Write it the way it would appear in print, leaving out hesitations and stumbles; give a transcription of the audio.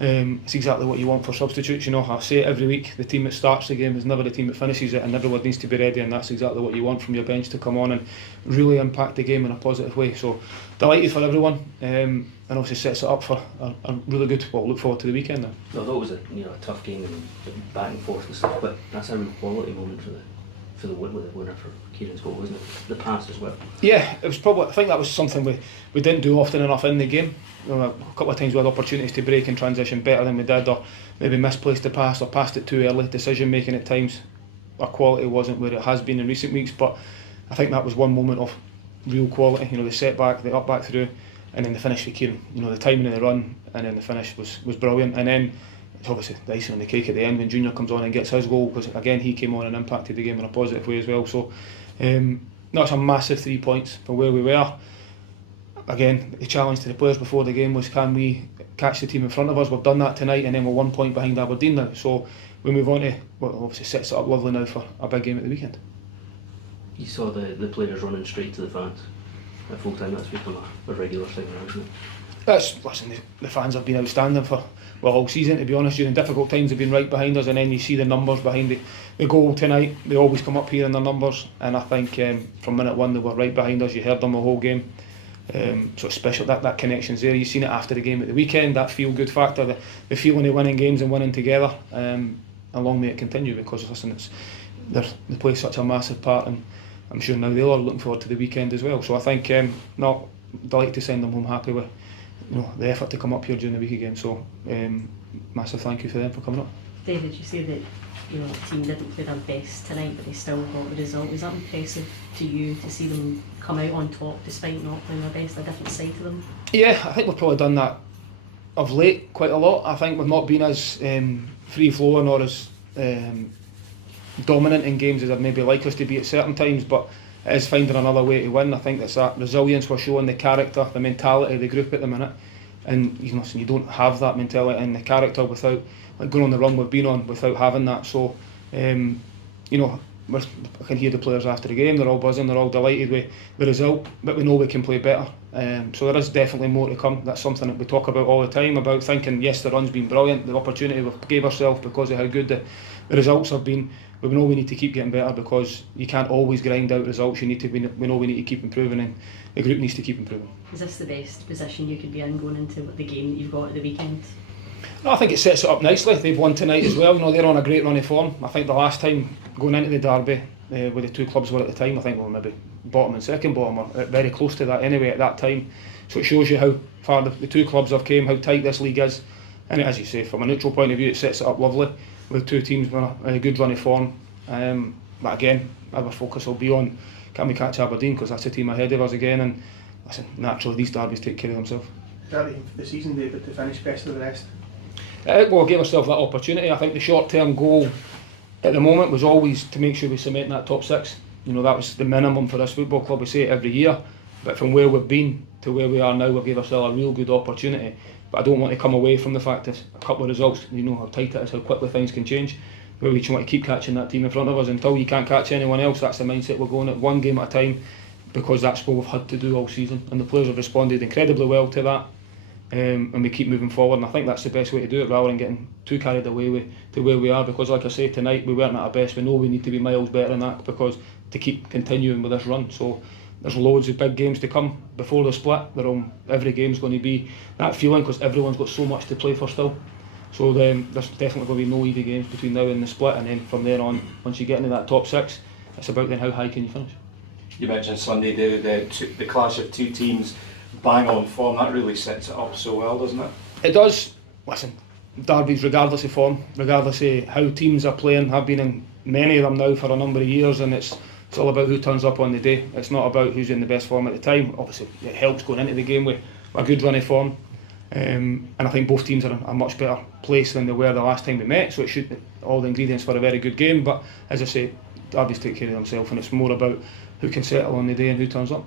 It's exactly what you want for substitutes. You know, I say it every week, the team that starts the game is never the team that finishes it, and everyone needs to be ready, and that's exactly what you want from your bench to come on and really impact the game in a positive way. So delighted for everyone, and obviously sets it up for a really good, well, look forward to the weekend now. Although it was a tough game and back and forth and stuff, but that's a real quality moment for the winner for Kieran's goal, wasn't it? The pass as well. Yeah, it was probably. I think that was something we didn't do often enough in the game. You know, a couple of times we had opportunities to break and transition better than we did, or maybe misplaced the pass or passed it too early. Decision making at times, our quality wasn't where it has been in recent weeks. But I think that was one moment of real quality. You know, the setback, the up back through, and then the finish for Kieran. You know, the timing of the run and then the finish was brilliant. And then it's obviously the icing on the cake at the end when Junior comes on and gets his goal, because again he came on and impacted the game in a positive way as well. So that's a massive 3 points from where we were. Again, the challenge to the players before the game was, can we catch the team in front of us? We've done that tonight, and then we're 1 point behind Aberdeen now. So we move on to what obviously sets it up lovely now for a big game at the weekend. You saw the players running straight to the fans at full time. That's become a regular thing now, isn't it? Listen, the fans have been outstanding for all season, to be honest. During difficult times they've been right behind us, and then you see the numbers behind the goal tonight. They always come up here in their numbers, and I think from minute one they were right behind us. You heard them the whole game. So it's special that connection's there. You've seen it after the game at the weekend, that feel good factor, the feeling of winning games and winning together. And long may it continue, because listen, they play such a massive part, and I'm sure now they're all looking forward to the weekend as well. So I think delighted to send them home happy with the effort to come up here during the week again. So massive thank you for them for coming up. David, you say that the team didn't play their best tonight, but they still got the result. Was that impressive to you, to see them come out on top despite not playing their best, a different side to them? Yeah, I think we've probably done that of late quite a lot. I think we've not been as free flowing or as dominant in games as I'd maybe like us to be at certain times, but it is finding another way to win. I think that's that resilience we're showing, the character, the mentality of the group at the minute, and you don't have that mentality and the character without going on the run we've been on without having that. So I can hear the players after the game, they're all buzzing, they're all delighted with the result, but we know we can play better. So there is definitely more to come. That's something that we talk about all the time, about thinking, yes, the run's been brilliant, the opportunity we gave ourselves because of how good the results have been, but we know we need to keep getting better, because you can't always grind out results. We know we need to keep improving, and the group needs to keep improving. Is this the best position you could be in going into the game that you've got at the weekend? No, I think it sets it up nicely. They've won tonight as well. They're on a great run of form. I think the last time going into the derby, where the two clubs were at the time, I think we were maybe bottom and second bottom, or very close to that anyway at that time. So it shows you how far the two clubs have came, how tight this league is, and as you say, from a neutral point of view, it sets it up lovely with two teams on a good run of form. But again, our focus will be on, can we catch Aberdeen, because that's the team ahead of us again, and listen, naturally these derbies take care of themselves. Is that aim for the season, David, to finish best of the rest? Well, give ourselves that opportunity. I think the short-term goal at the moment was always to make sure we cement in that top six. That was the minimum for this football club. We say it every year, but from where we've been to where we are now, we've given ourselves a real good opportunity. But I don't want to come away from the fact that a couple of results, how tight it is, how quickly things can change. Where we want to keep catching that team in front of us. Until you can't catch anyone else, that's the mindset we're going at, one game at a time, because that's what we've had to do all season, and the players have responded incredibly well to that. And we keep moving forward, and I think that's the best way to do it, rather than getting too carried away to where we are, because like I say, tonight we weren't at our best. We know we need to be miles better than that, because to keep continuing with this run. So there's loads of big games to come before the split. Every game's going to be that feeling, because everyone's got so much to play for still. So there's definitely going to be no easy games between now and the split, and then from there on, once you get into that top six, it's about then how high can you finish. You mentioned Sunday, the clash of two teams, bang on form. That really sets it up so well, doesn't it? It does. Listen, derbies, regardless of form, regardless of how teams are playing, have been in many of them now for a number of years, and it's all about who turns up on the day. It's not about who's in the best form at the time. Obviously it helps going into the game with a good run of form, and I think both teams are in a much better place than they were the last time we met, so it should all the ingredients for a very good game. But as I say, derbies take care of themselves, and it's more about who can settle on the day and who turns up.